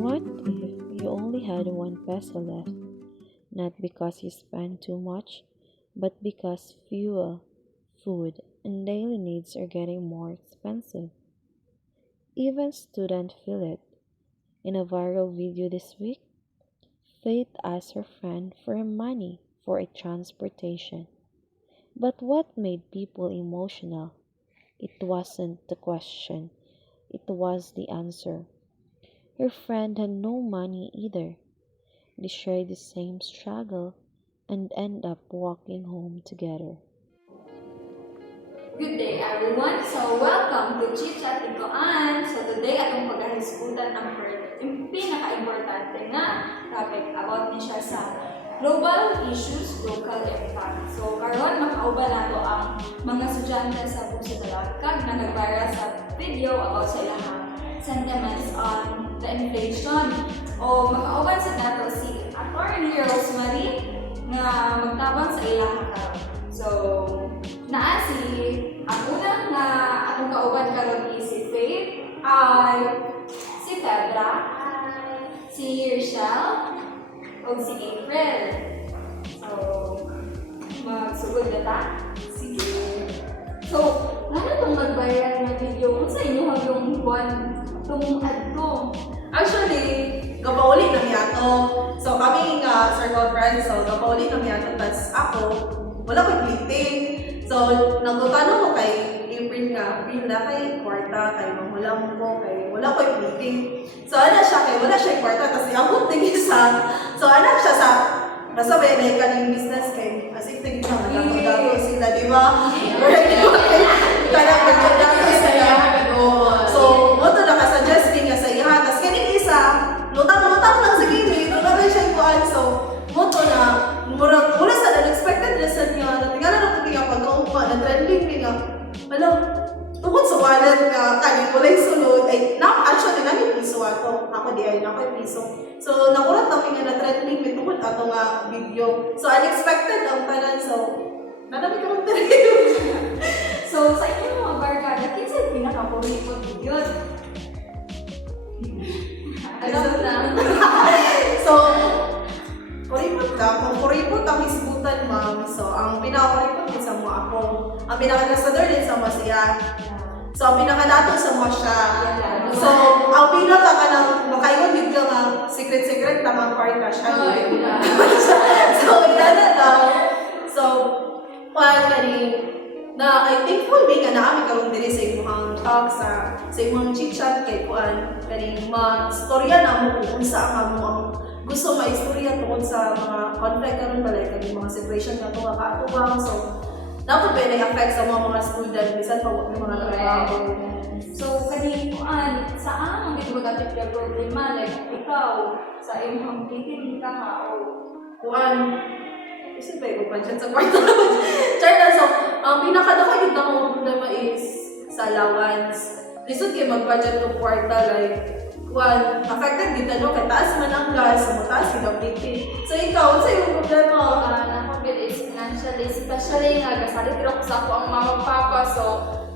What if you only had 1 peso left? Not because you spend too much, but because fuel, food, and daily needs are getting more expensive. Even students feel it. In a viral video this week, Faith asked her friend for money for a transportation. But what made people emotional? It wasn't the question, it was the answer. Her friend had no money either. They shared the same struggle and end up walking home together. Good day everyone! So welcome to Chit Chat Tikoan! So today atong paghahisgutan ang pinaka-importante nga topic about ni siya sa global issues, local impact. So karon makauban nato ang mga estudyante sa Pagsudalag na nag-viral sa video about sa ilang sentiments on the inflation. O makauban sa nato si Attorney Rosemary nga magtabang sa ilang karon. So naa si ang una nga atong kauban karon is si Faith, si Febra, si Rochelle, o si April. So magsugod na ta. Sige. So ano itong mag-viral na video? Kung sa inyo yung buwan itong adto? Actually, gapauli na miyato. So kami nga circle friends, so gapauli na miyato. Tapos ako, wala ko'y fleeting. So, nagutano ko kay April nga, April na kay kwarta, kay mamulang ko, kay wala ko'y fleeting. So, ano siya, kay wala siya kwarta, tapos iabot ng isa. So, anak siya sa, basta may kaning business kay, as if tingin siya, nagkakadago sila, di ba? Correct, di ba? Kanang nagkakadago sila. So, mo to nakasuggest nga sa iha. Tapos kaning isa, lutang-lutang lang sa gini, lutang lang siya kuhaan. So, mo to na, mula sa unexpected lesson nga, natingala na ko nga pagkaupa, na-trending nga, alam, tungkol sa wallet nga, kanin walay sunod, ay, actually, namin piso ato, ako di ay, ako piso. So, nakulat namin nga na-trending, may tungkol ato nga video. So, unexpected ang tanan, so, nadami ka mong trending. So, sa inyo mga barkada, kinsa yung pinaka-paborito video? Alam na. So, kuripot ka. Kung kuripot ang hisbutan, ma'am. So, ang pinaka-kuripot din sa mga ako. Ang pinaka-gasador din sa mga siya. So, ang pinaka-dato sa mga siya. So, ang pinaka ka ng makaiwan din ka nga secret-secret na mga party ka siya. So, inana lang. So, na I think full be ka na kami karoon din sa imong talk sa imong chit-chat kay kuan kaning ma-istorya na mo kung saan mo ang gusto ma-istorya tungkol sa mga conflict karon balay kaning mga situation na to kaatuwang. So dapat ba na-affect sa mga student bisan pa mga trabaho. So kaning kuan saan ang dito magatip yung problema like ikaw sa imong titin ka nga o kuan kasi ba yung budget sa kwarto. Charta, so, ang pinakadako yung akong problema is sa allowance. Lisod kayo mag-budget ng kwarta, like, kuwan, affected dito, no? Kaya taas man ang gas, so mataas yung updated. So, ikaw, sa yung problema? napagod is financially, especially nga gasalit rin ko sa ako ang mama papa, so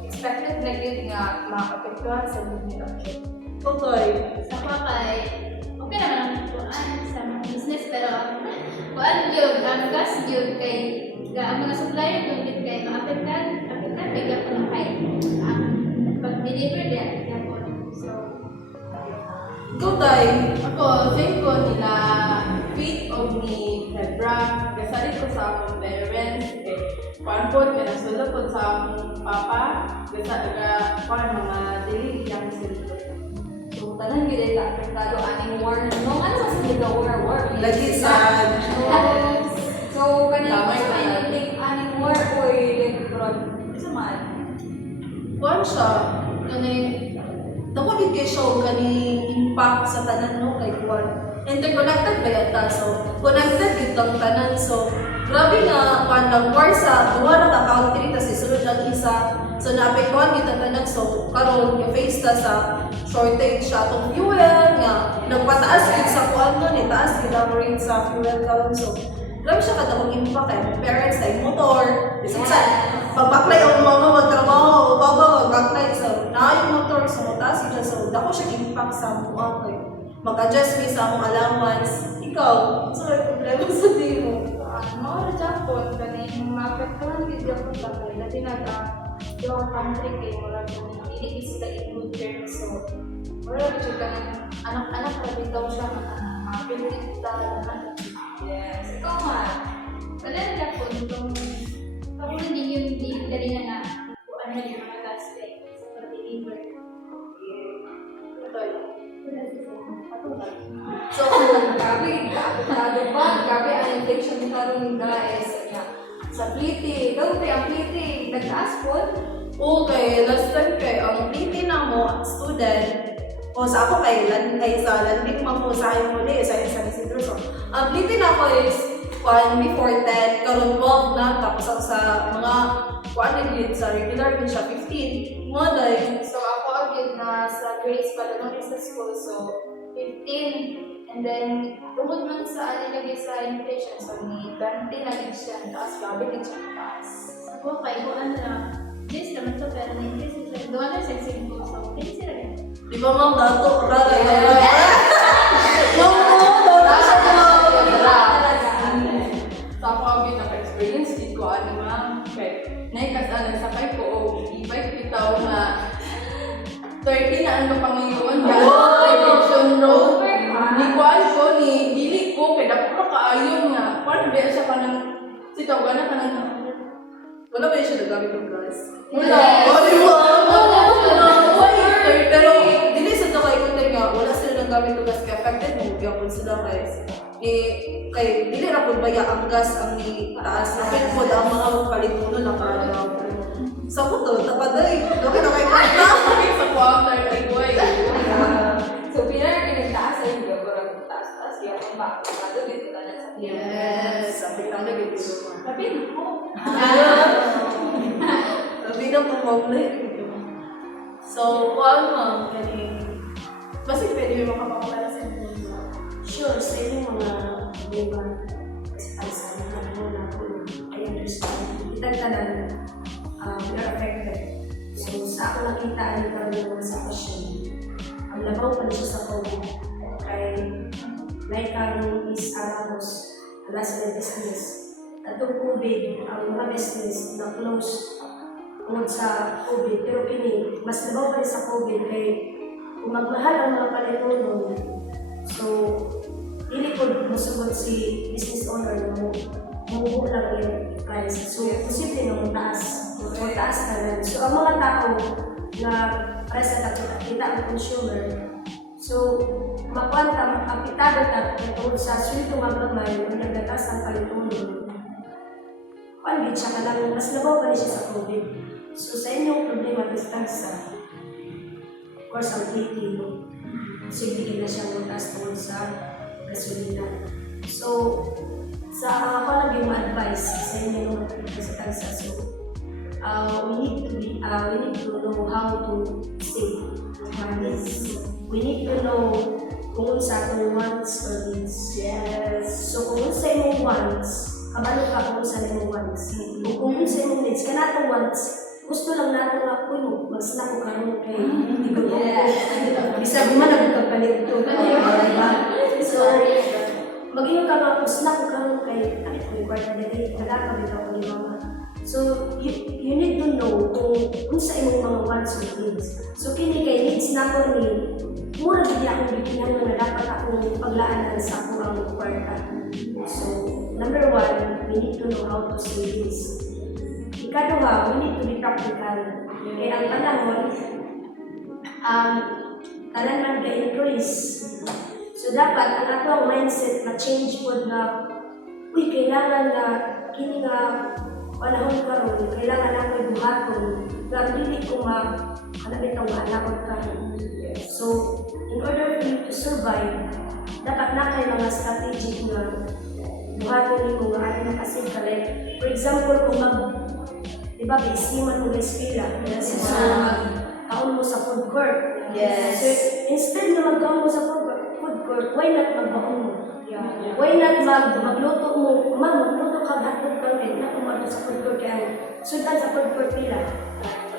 expected na yun nga makapagpapituan sa business object. Okay. Sa kay, okay naman ang tuan sa mga business, pero kuan yun, ang gas yun kay ang mga supplier doon din kay maapektan, may gapon kay pag-deliver din gapon. So, Ikaw, Tay. Ako, think ko nila Faith o ni Febra. Kasalit ko sa akong parents. Paano kaya nasulod ko sa akong papa. Paano mga dili yang silipot. So, tanan gila ita, apektado aning war. No, ano sa sila war? Lagi sad. So, kanina Tama ko yun. sa think aning war o like abroad. Isa man. Kuan siya, kaning, dako din kayo siya o kaning impact sa tanan, no, kay kuan. Interconnected ba yata? So, connected dito ang tanan. So, grabe nga, kuan lang, war sa duwa na ka-country, tapos isunod lang isa. So, naapektuhan kita tanan. So, karon yung face ta sa shortage siya itong fuel nga. Nagpataas din sa kuan nun, itaas din ang rate sa fuel karon. So, grabe siya kadamang impact kay parents na motor. Isang sa pagbaklay ang mama magtrabaho, o baba magbaklay. So, na yung motor sa motas, so dako siya impact sa mga kay mag-adjust mi sa akong allowance. Ikaw, sa may problema sa di mo? Ano, Japon, kanin maapektuhan gid Japon ta kay dati yung country kay mura ko hindi sila in good terms so wala jud kan anak-anak ra bitaw siya mapindit ta Yes. Ikaw nga. wala na Japon kung tapos hindi yun di galingan na kung ano yung mga task sa pag-deliver. So, gabi ang inflation ni karon guys. Sa pliti, daw pa ang pliti, nagtaas po. Okay, last time kay ang pliti na mo, student, o sa ako kay sa landing mo sa ayon mo sa San Isidro. So, ang pliti na ko is before 10, karon 12 na, tapos ang sa mga sa regular yun siya 15. Mga dahil, So ako agad na sa grades pala nung sa school so 15 and then tungkol man sa alilagay sa inflation so ni 20 na din siya taas grabe din siya taas. Ako kay ko ano na this naman to pero na increase siya doon na sa ko so hindi sila ganun. di ba ma'am dato, rara, Ma'am, Sa ako agad naka-experience, di ko ano ma'am. Kaya, naikasalan sa kay ko, e-bike bitaw na 30 na ang kapangayon. Television road. Di ko ko ni dili ko, kaya dapat ko kaayon nga. Paano ba siya ka ng, sitaw ka na ka ng, wala ba yun siya nagamit ng gas? wala. Oh, di ba? Pero, Pero, dili sa to kay kundi nga, wala sila nagamit ng gas, kaya affected mo, gyapon sila guys. Kay dili ra pud baya ang gas ang ni taas na pin pod ang mga kalituno na karanaw. Sa puto, tapaday. Doon na kay kanta. sa quarter, ay boy. So, pinagtaas sa inyo, parang taas-taas. Kaya kung bakit, dito ka na sa Yes, sabi lang na gito. Sabi mo. Sabi na po mawala. So, ma'am, kaning basta pwede mo makapakita sa inyo. Sure, sa inyong mga problema ay sa mga na I understand. Itagtanan, we are affected. So, sa ako nakita ay karoon ng sitwasyon. Ang labaw pa siya sa COVID. Kay naikaroon is aramos, alas na business. Atong COVID, ang mga business na close tungkol sa COVID. Pero kini, mas labaw pa rin sa COVID kay kung magmahal ang mga palitunon, so, hindi ko masugod si business owner na mumuho lang yung price. So, posible na mataas na lang. So, ang mga tao na price na kita ang consumer, so, makwanta, apitado at tungkol sa sweldo magmamay, kung nagdatas ang palitunon, panggit siya ka lang, mas labaw pa rin siya sa COVID. So, sa inyong problema, distansa, of course, ang PT, sige na siya mataas tungkol sa gasolina. So, sa ako lang yung advice sa inyo yung distansa. So, we need to know how to save money. We need to know kung sa itong wants or needs. Yes. So, kung sa imong wants, kabalo ka kung sa imong wants. Kung sa imong needs, kanatong wants, gusto lang nato nga po yung mag-snack ko karon kay hindi ko po. Bisa mo man nagpapalit to. So, mag-ingat ka nga kung snack ko karon kay ano ko yung kwarta dali, nagkakabit ako ni mama. So, you need to know kung sa imong mga wants or needs. So, kini kay needs na ko ni mura din akong bibilang na dapat akong paglaanan sa akong ang kwarta. So, number one, we need to know how to save this. Ikaduha, we need to be practical. Kaya ang panahon, tanan man ka-increase. So dapat, ang ato ang mindset na change po na, uy, kailangan na, kini nga, panahon karon, kailangan na ako buhaton, na hindi ko makalabit ang maalakot karon. So, in order for you to survive, dapat na kayo mga strategic na buhaton ni mo, ano na kasi like, for example, kung diba, isiman mo na eskwela. Yes. So, kaon mo sa food court. Yes. So, instead na magkaon mo sa food court, why not magbaon mo? Why not magluto mo? Magluto ka hatod ka rin. Na kumato sa food court kaya sudan sa food court nila.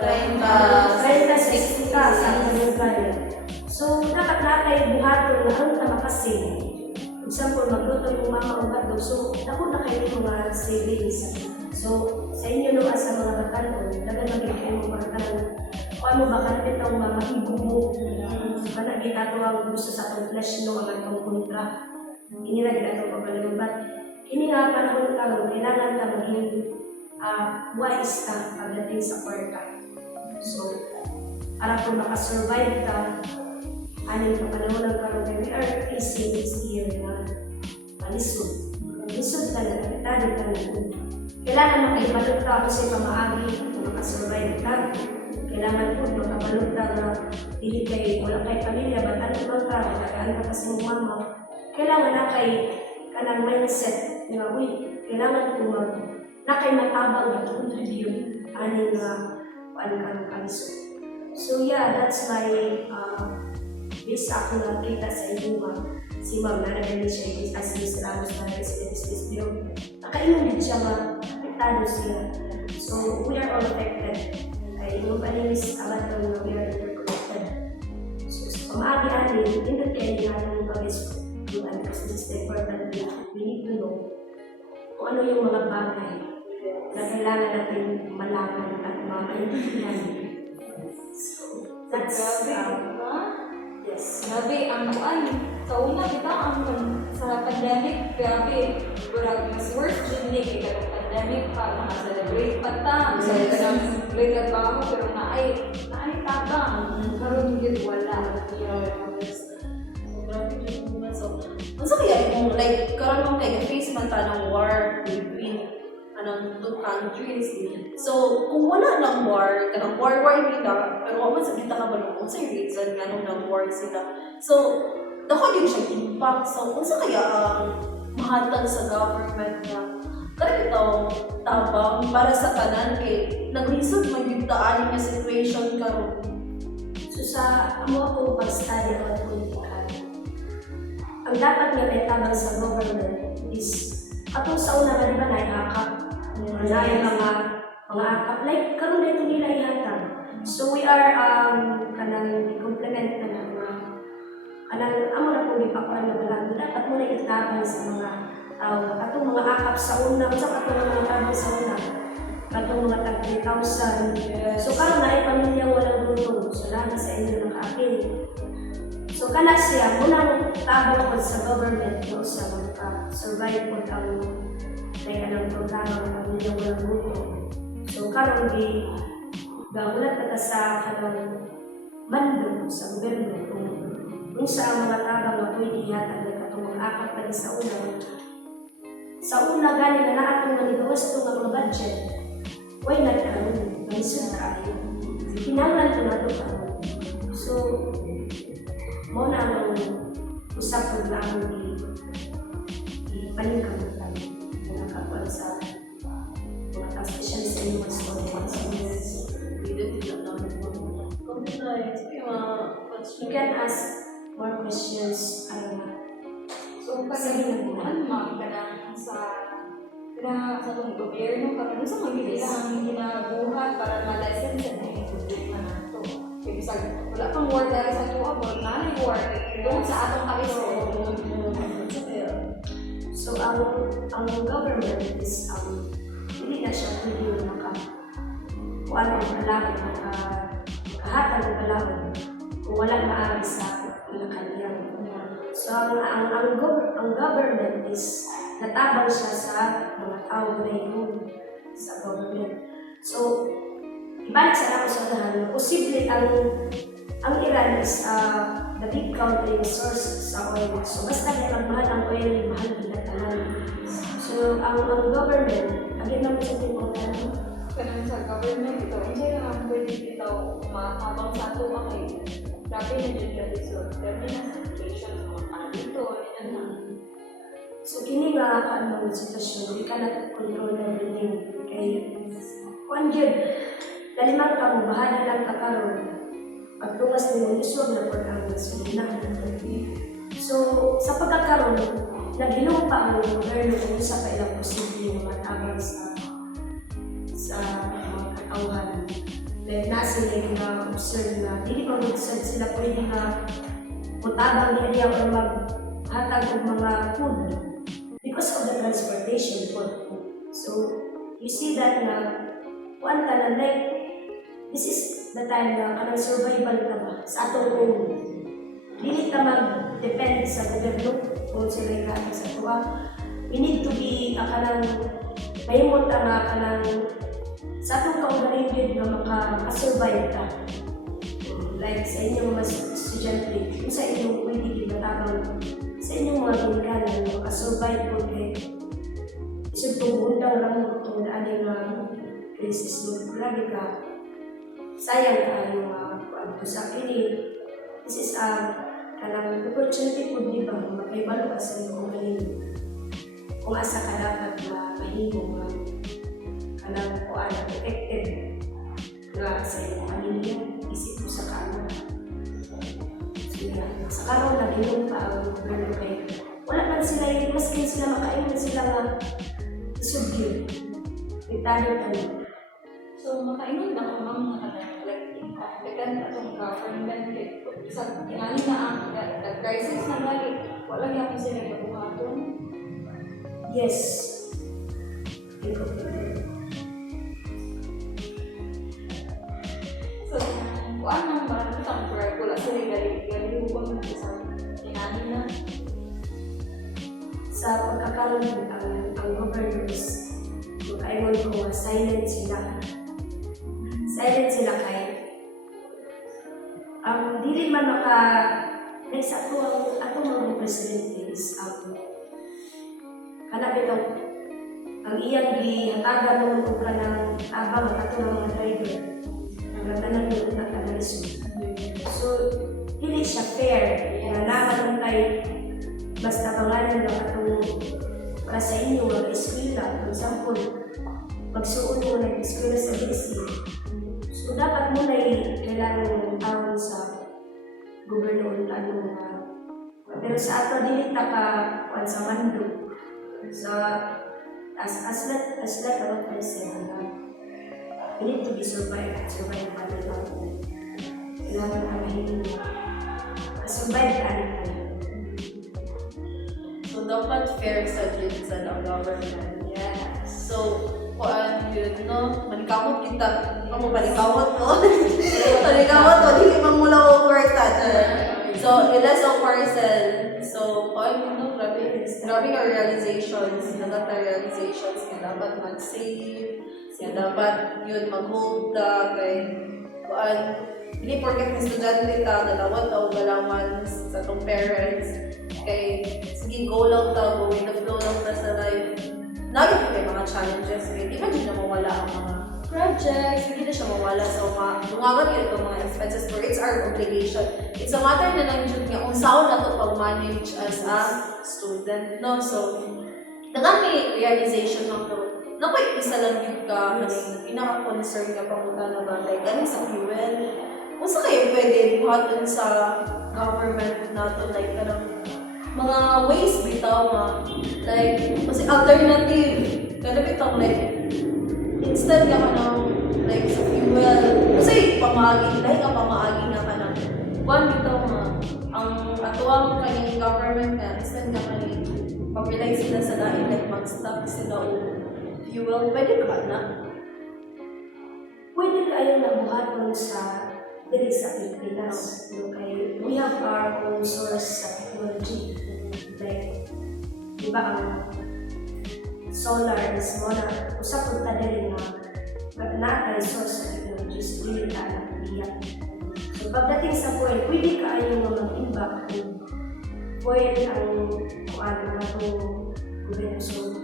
30, 60 ka sa mga kaya. So, dapat na kayo buhaton na mag-save. Example, magluto yung mama o bato, so dako na kayo yung mga savings. So, sa inyo no, sa mga batanon, dagan na kayo yung mga batanon. Kung mo ba kanapit ang mga ibubo, kana ginagawa ang gusto sa atong flesh no, ang atong kontra. Ini na ginagawa pagbalong, but ini nga panahon karon kailangan ka maging wise ka pagdating sa kwarta. So, para kung makasurvive ka, aning kapanahon ng karon we are facing this year na malisod. Malisod ka na, kapitado ka na. Kailangan makaibalot ka kasi pamaagi kung makasurvive ka. Kailangan po makabalot ka na dili kay wala kay pamilya, batan ba ka, nakakaan ka kasi ng mama. Kailangan na kay kanang mindset na, uy, kailangan ko na kay matabang na contribute aning paano kalisod. So yeah, that's my based ako nakita sa inyo si Ma'am na nagaling siya as Miss Ramos na business bureau. Nakainom din siya apektado siya. So we are all affected. Kaya yung panilis abat na we are interconnected. So sa pamaagi-ani, hindi kayo natin pag-is yung kasi this is important thing. We need to know kung ano yung mga bagay na kailangan natin malaman at makaintindihan. So that's yes. Grabe, ang kuan. Sa una, kita, sa pandemic, grabe, kurang mas worst din kay karong pandemic pa, naka-celebrate pa ta, celebrate ka ba ako, pero naay tabang. Karoon yun, wala. Ano sa kaya kung like karon mo kay face man ta ng war between two countries. So kung wala nang war, kanang war nila, pero wala man sa kita ka balong kung sa reason nga nang war sila. So dako din siya impact. So kung sa kaya mahatag sa government na kada itong tabang para sa tanan kay naglisod man yung daan nga situation karon. So sa amo ako pag-study about politika, ang dapat nga may tabang sa government is atong sa una nga di ba naihakap mga akap like karon na ito nila ihatag. So we are kanang i-complement na kanang amo na po ipakuan na balang dapat mo na itabang sa mga tao atong mga akap sa una sa atong mga tabang sa una atong mga tag 3,000. So karon na ay pamilya walang gutom, so lahat sa inyo naka-apil. So kana siya munang tabang ko sa government no sa mga survive po ang may kanang programa ng pamilya walang gutom. So karon di gawulat ka sa kanang mando sa gobyerno kung sa mga tabang na pwede ihatag na katong mga akap pa sa una. Sa una gani na naatong manigawas itong mga budget. Why not karon? Maisod kayo. Kinahanglan ko na ito karon. So, mo na ang usap ko lang ipaningkamutan mga kapal sa mga ka-special sa inyo mas conference. You can ask more questions. So, kasi naman, kanang sa itong gobyerno, karon sa mga kailangan ginabuhat para ma-lessen sa mga problema na ito. Kaya bisag, wala pang war dahil sa ito, about na war doon sa atong kalisod. So, ang government is, hindi na siya pwede kung ano ang kailangan, makahatag ng kailangan kung wala maaari sa kanilang. So, ang government is natabang siya sa mga tao na yun sa government. So, ibalik sa ako sa tahan, posible ang Iran is the big country source sa oil. So, basta na mahal ang oil, mahal ang pinatahan. So, ang government, agad naman sa tinutang, Kanang sa government, ito, hindi na ang pwede dito matabang sa ito, okay. Grabe na dyan ka dito. Grabe na sa situation mo. Dito, yan na. so, kini nga kaanong sitwasyon, hindi ka na-control na everything. Kaya, kung yun, dalimang ka mo, bahala lang ka karon. Pagtungas mo, iswag na po ang sulinan. So, sa pagkakaroon, naghinong pa ang gobyerno kung sa kailang posible yung matabang sa mga katauhan. Dahil nasa nila na-observe na, hindi pa mag-observe sila pwede na mutabang niya o hatag og mga food because of the transportation po. So, you see that na kuan ka na like this is the time na kanang survival ka ba sa atong own. Dili ka mag-depend sa gobyerno kung sila ka sa tuwa. We need to be kanang mahimot ka nga kanang sa atong kaugalinggid nga maka-survive ka. Like sa inyong mga estudyante, kung sa inyong pwede gibatabang sa inyong mga ginikanan nga maka-survive po kay isip tumuntang lang mo itong aning crisis mo. Grabe ka. Sayang ka yung sa kini. This is kanang opportunity po di ba makaibalo ka sa inyong galing. Kung asa ka dapat mahimo kanang kuan effective nga sa inyong pamilya, isip mo sa kanan. Sa karon na ginong pa ang gobyerno kay wala man sila maski sila makaingon sila nga isugyo. Itano-tano. So, makaingon na ko ma'am na kanang like impacted atong government kay sa kinali na ang crisis na gali wala gyapon sila kabuhaton. Yes. So, kuan nang barang tang wala sila gali hubang sa kinali na. Sa pagkakaroon ang governors, makaingon ko silent sila. Silent sila kay ang dili man maka like sa ako mga presidente is kana bitaw ang iyang gihatagan mo og kanang abang ato mga driver ang tanan mo na kanalisod. So dili siya fair na naman kay basta pangalan lang atong para sa inyo ang eskwela. For example, magsuon mo ng eskwela sa BSC. So dapat mo na kailangan ng tawon sa gobyerno pero sa ato dili ta ka kuan sa mando sa as like what I said we need to be survive pa na lang kailangan ka mahilig survive ka na. So, dapat fair sa sa ng government. Yes. So, kuan yun, no? Manikamot kita. Hindi ka mo manikamot, no? Manikamot, no? Hindi man mula overta. So, ilas ang parcel. So, kuan yun, no? Grabe ka realizations. Nagata realizations. Kaya dapat mag-save. Kaya dapat yun, mag-hold ka. Kaya, kuan, hindi porket ng estudyante ka, dalawat o galaman sa itong parents. Kay, sige, go lang ta, go with the flow lang ta sa life. Lagi ko kayo mga challenges. Kaya, di ba di na mawala ang mga projects, hindi na siya mawala sa dungagan yun itong mga expenses for it's our obligation. It's a matter na lang yun nga, kung saan na ito pag-manage as a student, no? So, may realization lang to. Nakoy, isa lang yun ka, pinaka-concern ka pamunta na ba, like, galing sa fuel. Kung saan kayo pwede buhaton sa government nato, like, mga ways bitaw nga, like, kasi alternative, kada bitaw, like, instead ka like, sa fuel, kasi pamaagi, dahil ka pamaagi na ka ng, one bitaw nga, ang atuang kanyang government nga, instead ka pag-rely sila sa lain, like, mag-stock sila o fuel, pwede ka na? Pwede kayo nabuhaton sa diri sa Pilipinas. Okay? We have our own source sa technology. Like, di ba ang solar is muna, usap po ta diri na naatay source sa technology, so dili ka alam diya. So pagdating sa point, pwede ka ayaw mag-imbak kung point ang kuan na itong gobyerno. So,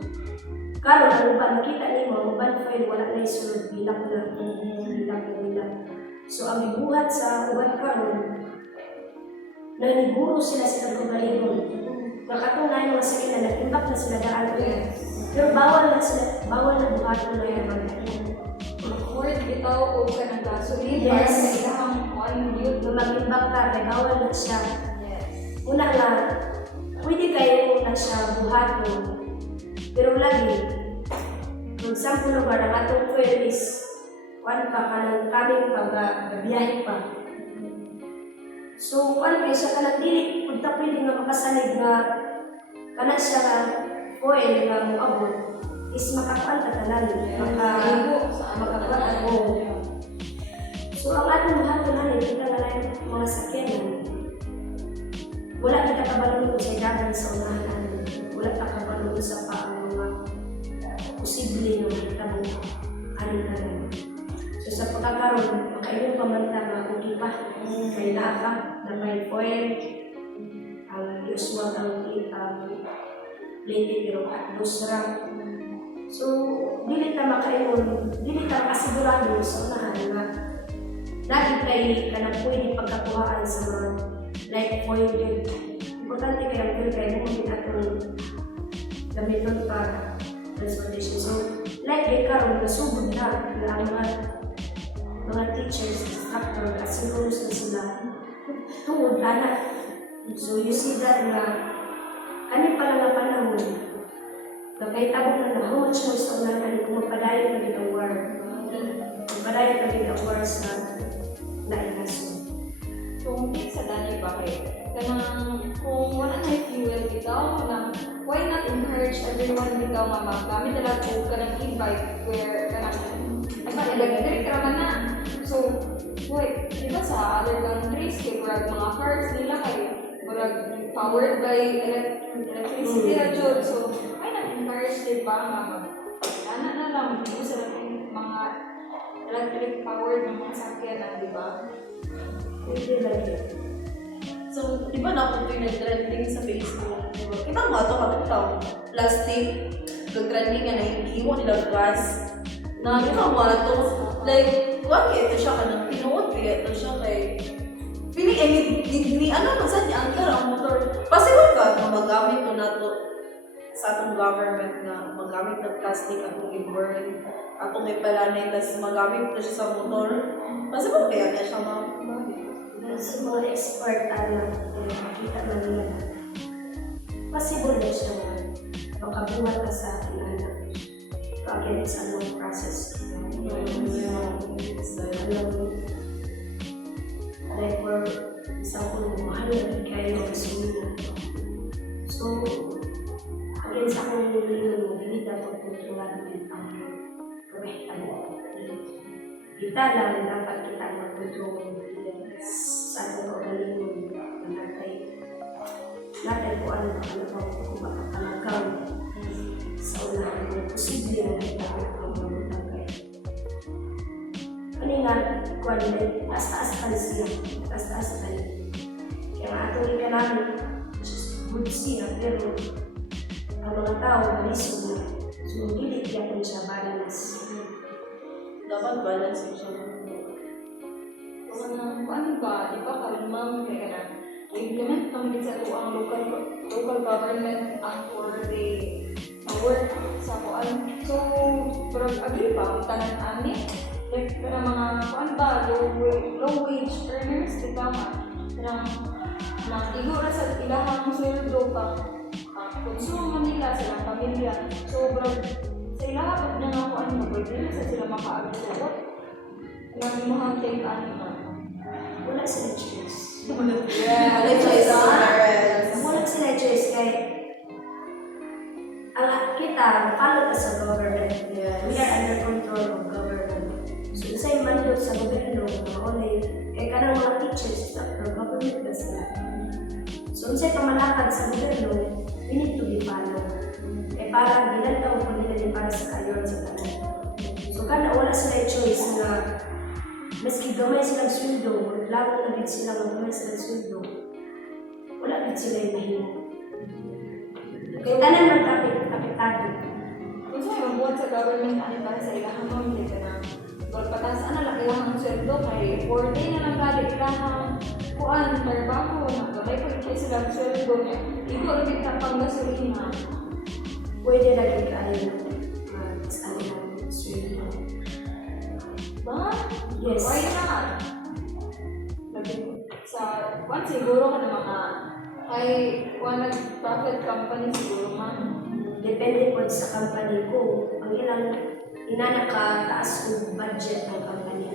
karon ang uban, nakita niyo, ang uban file, wala na isunod bilang na bilang. So, ang ibuhat sa uban karon, naniguro sila sa kagalingon. Nakatunayan mga sakit na nag-imbak na sila daan ko yan. Pero bawal na buhaton na yan. Mag-afford bitaw o ka ng gasoline Yes. para sa ilang kuan yun. Nung mag-imbak ka, kaya bawal na siya. Yes. Una nga, pwede kayo na siya buhaton. Pero lagi, kung sample na ba, ang atong fuel is kuan pa ka ng kaming pag-biyahe pa. So, kuan kayo siya ka ng dili, kung ta pwede nga makasalig na kana siya nga foil nga mo abot is makakuan ka tanan, makakuan ako. So ang atong hatunan kita nga lang mga sakyanan. Wala kita kabalong sa dagan sa unahan, wala ka kabalong sa paang mga posible nga kita mo anin. So sa pagkakaroon, makaibong pamanta nga kung iba, may laka na may foil, ang usual ang plated pero at dosra. So, dili ta makaibon, dili ta makasigurado sa unahan nga lagi kay kanang pwede pagkakuhaan sa mga like foil yun. Importante kaya ang foil kaya mo din atong gamiton para transportation. So, like kay karon nasugod na ang mga teachers, instructor, asiguro na sila tungod na. So, you see that na ano pala nga panahon na kahit tabong na how much more sa unahan kung magpadayon na ang war. Magpadayon na ang war sa nainaso. Kung tip sa dani ba kayo, kanang kung wala na fuel bitaw, why not encourage everyone bitaw nga magamit nila o kanang e-bike where kanang electric raman na. So, wait, di ba sa other countries, kay mga cars nila kay powered by electricity na jud. So, why not encourage di ba nga na lang dito sa mga electric powered ng mga sakyanan, di ba? Pwede lang yun. So, di ba na kung ito'y nag-trending sa Facebook? Kita mo ito, kapag ito, plastic, nag-trending nga na iiwan nila gas. Na, di ba mo ito, like, kuwan kaya ito siya ka ng pinuot, kaya ito siya kay... Pili, ano, saan niya ang ang motor? Possible ka na magamit ko na ito sa atong government na magamit ng plastic atong i-burn, atong ipalanay, tapos magamit ito siya sa motor. Possible kaya niya siya Sa mga expert makita na nila na possible na siya na makabuhat ka sa ating anak. So again, it's a long process. Like for example, mahal na kayo ng gasolina. So, again, sa akong nililin mo, hindi dapat kontrolado din ang korrekta mo. Kita lang dapat kita mag-control sa ating kaugalingon na natin po ano kung makakalagaw sa unahan ng posible na kita ang mamutagay. Kanina, kung ano, taas-taas pa siya, taas-taas pa rin. Kaya nga atong ika namin, good siya, pero ang mga tao, malisog na. So, hindi kaya kung siya balance. dapat balance siya. Kung ano ba, di ba kalimang kaya na i-implement naman sa ito ang local government act or the work sa kuan. So, pero agree pa, ang tanan ani, like na mga kuan ba, low wage earners, di ba nga, na igura sa ilahang sweldo pa, konsumo nila sa ilang pamilya. So, bro, sa ilahang na nga kuan mo, pwede na sa sila makaagsuot. Ilang imuhang take ano na. Wala sila choice. Yeah, like choice sa parents. Wala sila choice kaya ang kita, follow ka sa government. We are under control of government. So, isa'y mandot sa gobyerno, only, kaya kanang mga teachers, doctor, government ba sila? So, isa'y pamalakad sa gobyerno, we need to be followed. Kaya parang ginantaw ko nila din para sa kayon sa tanan. So, kada wala sila choice na maski gamay silang sweldo, lalo na din sila gamay silang sweldo, wala din sila yung mahimo. Kaya tanan man kapitado. Kung sa'yo, magbuhat sa government ano para sa ilahang mo, hindi ka na pagpatasaan na lang ilahang sweldo kay 4 day na lang balik ilahang kuan, trabaho, nagabay ko yung kayo silang sweldo niya. Ikaw rin kita pang gasolina. Pwede na din kayo sa kanilang sweldo. Ba? Yes. Why not? Sa kuan siguro ka ng mga ay kuan nag-profit company siguro man. Depende po sa company ko. Ang ilang inanakataas yung budget ng company.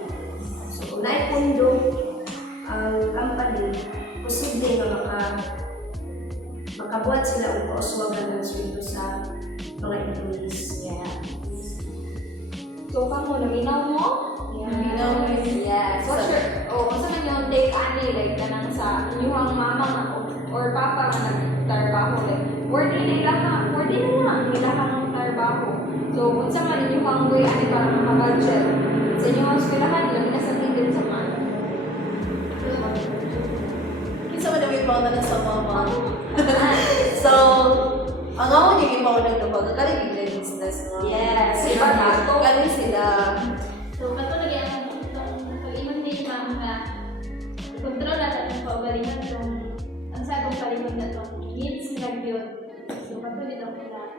So, kung naipundo ang company, posible nga makabuhat sila o kauswagan ng sweldo sa mga employees. Yeah. So, kamo, naminaw mo? Naminaw mo. Yes. What's your, kung saan yung take ani, like, kanang sa inyong mama nga, or papa nga nagtrabaho, like, 40 na lang, ilaha ng trabaho. So, kung saan man inyong way, ani, para makabudget. Sa inyong eskwelahan, lang na sa tigil sa man. Kinsa man namin pa na sa mama. So, ang ako niya ibaw nagtapag, kaling business no? Yes. Iba na, kaling sila. So, katulad yan, itong pag-iman din ma'am na kontrol natin ang paugalingan itong ang sa akong palingon na itong needs na yun. So, katulad ang pala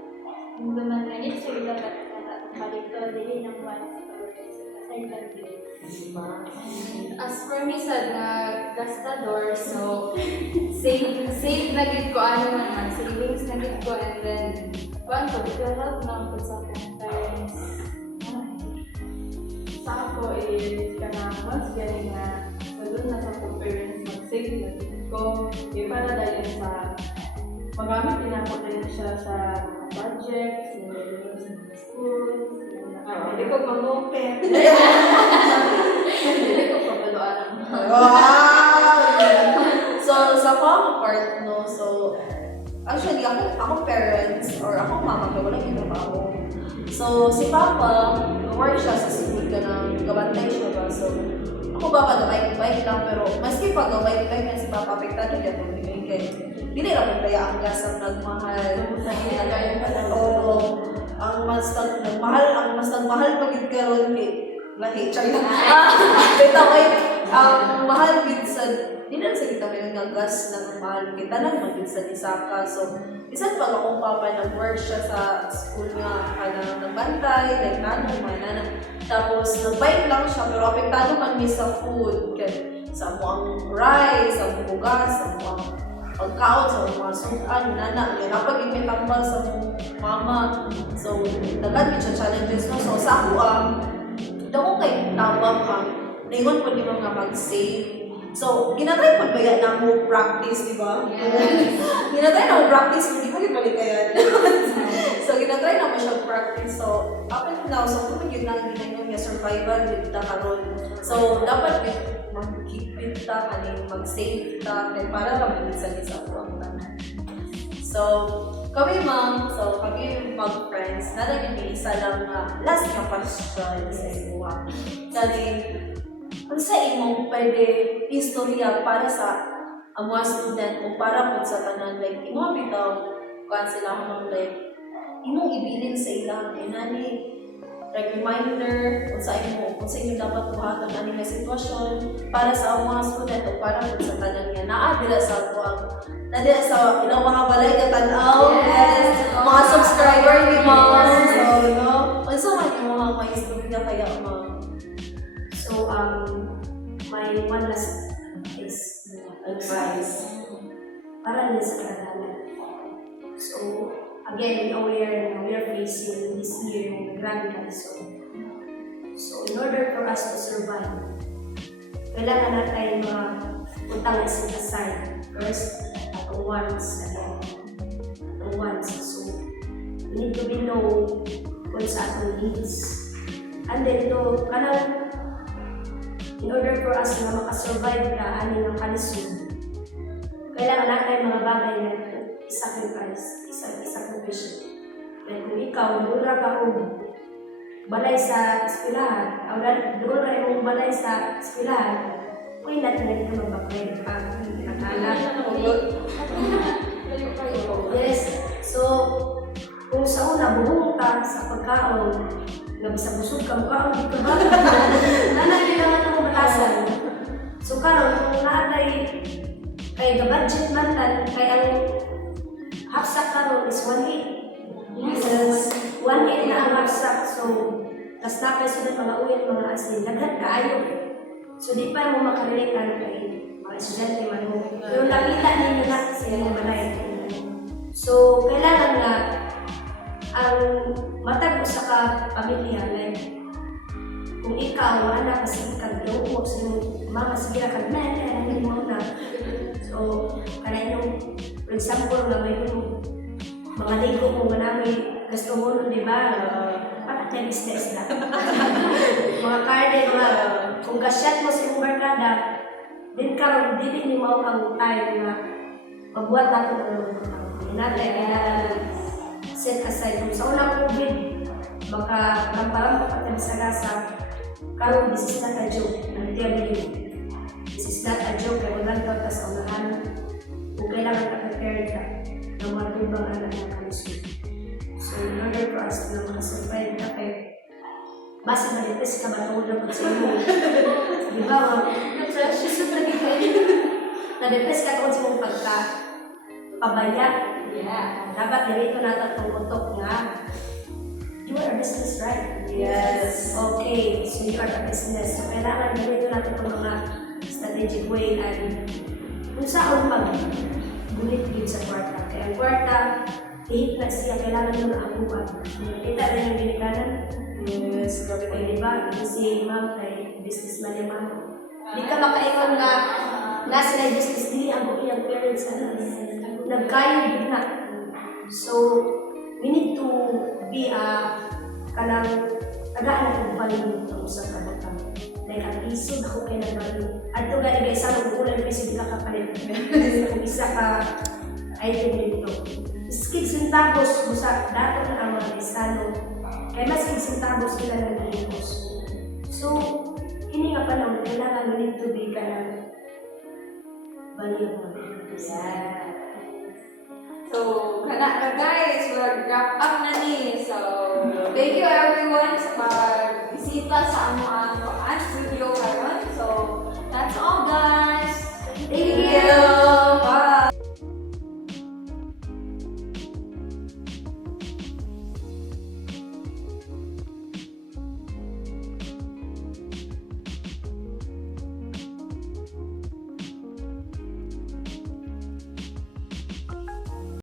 ang naman na needs so ito at itong palito, dili ng once aside lang din. As for me sa gastador, so save na gid ko ano man, savings na gid ko, and then kuan ko help na ko sa akong parents. Sa ako is kana once gani nga doon na sa akong parents mag-save na gid ko, para dahil sa magamit din ako din siya sa mga projects, sa school, Hindi ko mamopet. hindi ko papaluan ang Wow! So, sa pang part, no, so, actually, akong parents, or akong mama ko, walang trabaho. So, si Papa, work siya sa school ka ng gabantay siya ba? So, ako ba nag-bike lang, pero maski pag nag-bike niya si Papa, apektado niya kung binigay. Hindi lang kaya ang gas ang nagmahal. Oo. Ang mas nagmahal pagid karon ni lahi China. Beta kay ang mahal gid sa di na sa kita may gas na mahal kita lang magid sa Isaka. So bisan pag akong papa nag-work siya sa school nga nagbantay, like manana. Tapos nag-bike lang siya pero apektado man mi sa food kay sa muang rice, sa muang gas, sa muang pagkaon sa mga sukan, nana, kapag imitambal sa mama. So, nagad siya challenges no. So, sa ako, dako kay tabang ningon po nimo nga mag-save. So, ginatry po ba yan na mo practice, di ba? Ginatry na mo practice, hindi ko balik kaya. So, ginatry na mo siya practice. So, up until now, so, kung yun lang ginagawa niya, survival with the karon. So, dapat mag-keep with ta, mag-save ta, kaya para lang mag-isa-isa po ang tanan. So, kami mag-friends, nalagyan niya isa lang na last na question sa imuha. Dali, kung sa imong pwede istorya para sa ang mga student o para po sa tanan, like, imong bitaw, kung sila akong like, imong ibilin sa ilang, nani, like reminder kung sa inyo dapat buhatan ang mga sitwasyon para sa mga student o para po sa tanan niya. Naadila sa ako ang nadila sa ilang mga balay katanaw, yes, mga subscriber ni Mom. So, no? Unsa man yung mga may istorya kaya, Mom? So, my one last is advice para din sa karanalan. So, again, we are facing this year ng Grand Canison. So, in order for us to survive, kailangan natin mga utang na set aside. First, atong wants, again. Atong wants. So, we need to be know kung sa atong needs. And then, in order for us na makasurvive na aning ng kalisod, kailangan natin mga bagay na i-sacrifice. Like kung ikaw, doon ra ka balay sa eskwelahan, doon ra yung balay sa eskwelahan, kung natin na ito magbakay pag nakalat. Yes, so kung sa una, buhong ka sa pagkaon, nabisa busog ka, mukha ang dito ba? Nanay naman ang batasan. So karon kung naatay kay budget man tan kay ang hapsak karon is 1/8. Yes, 1/8 na ang hapsak. So tas na kay sunod mga uyan mga asin daghan kaayo. So di pa mo makarelate kay mga estudyante man mo. Pero nakita ninyo na sa inyong balay. So kailangan na ang matag sa ka pamilya, like kung ikaw wala kasi kagdoko sa mga sige kag na mo na. So kana yung For example, nga may mga ligo mo nga namin gusto mo, di ba? Para kayo isda-isda. Mga karne, mga kung kasyat mo sa iyong barkada, din karon dili ni mao ang time nga pagbuhat nato ng natin kailangan set aside kung sa unang COVID baka rampa-rampa pa tayo sa gasa karon this is not a joke I'm telling you this is not a joke kaya walang tawag sa unahan kung kailangan ka prepared ka ng matubang anak na kalusog so in order for us na makasurvive ka kaya basta malitis ka ba tawag na sa iyo di ba na-precious na na-depress ka tungkol sa mong pagka-pabayat. Yeah. Dapat ganito natin itong utok nga. You are a business, right? Yes. Okay, so you are a business. So kailangan ganito natin itong mga strategic way and kung saan pag gunit-git sa kwarta. Kaya ang kwarta, ihit na siya, kailangan mo na abuan. Kita rin yung ginikanan. Yes, grabe Okay, di ba? Si ma'am ay businessman yung ma'am. Di ka makaingon na nasa na business, dili ang iyang parents na nagkayo din na. So, we need to be kanang tagaan ng value ng usang kabutang. Like, ang isod ako kayo ng value. At ito gani guys, ang ulan kasi bila ka palit. Kung isa ka item dito. Skid centavos, busa, dato na ang mga Kristano. Kaya mas skid centavos nila ng Diyos. So, hindi nga panahon, kailangan we need to be ka ng value ng Yeah. So, kana ka guys, we're wrap up na ni. So, thank you everyone sa pag-bisita sa among studio karon.